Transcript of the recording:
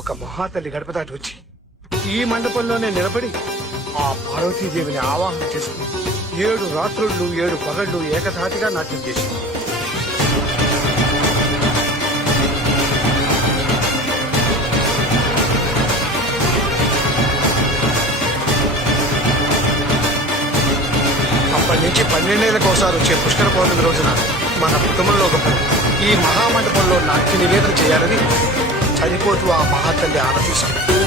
ఒక మహాతల్లి గడప దాటి వచ్చి ఈ మండపంలోనే నిలబడి ఆ పార్వతీదేవిని ఆవాహన చేసుకుని 7 రాత్రుళ్ళు 7 పగళ్ళు ఏకధాటిగా నాట్యం చేసింది. అప్పటి నుంచి 12 ఏళ్లకు ఒకసారి వచ్చే పుష్కర పౌర్ణమి రోజున మన కుటుంబంలో ఒక పని ఈ మహామండపంలో నాట్య నివేదన చేయాలని చనిపోతూ ఆ మహాతల్లి ఆనందిస్తుంది.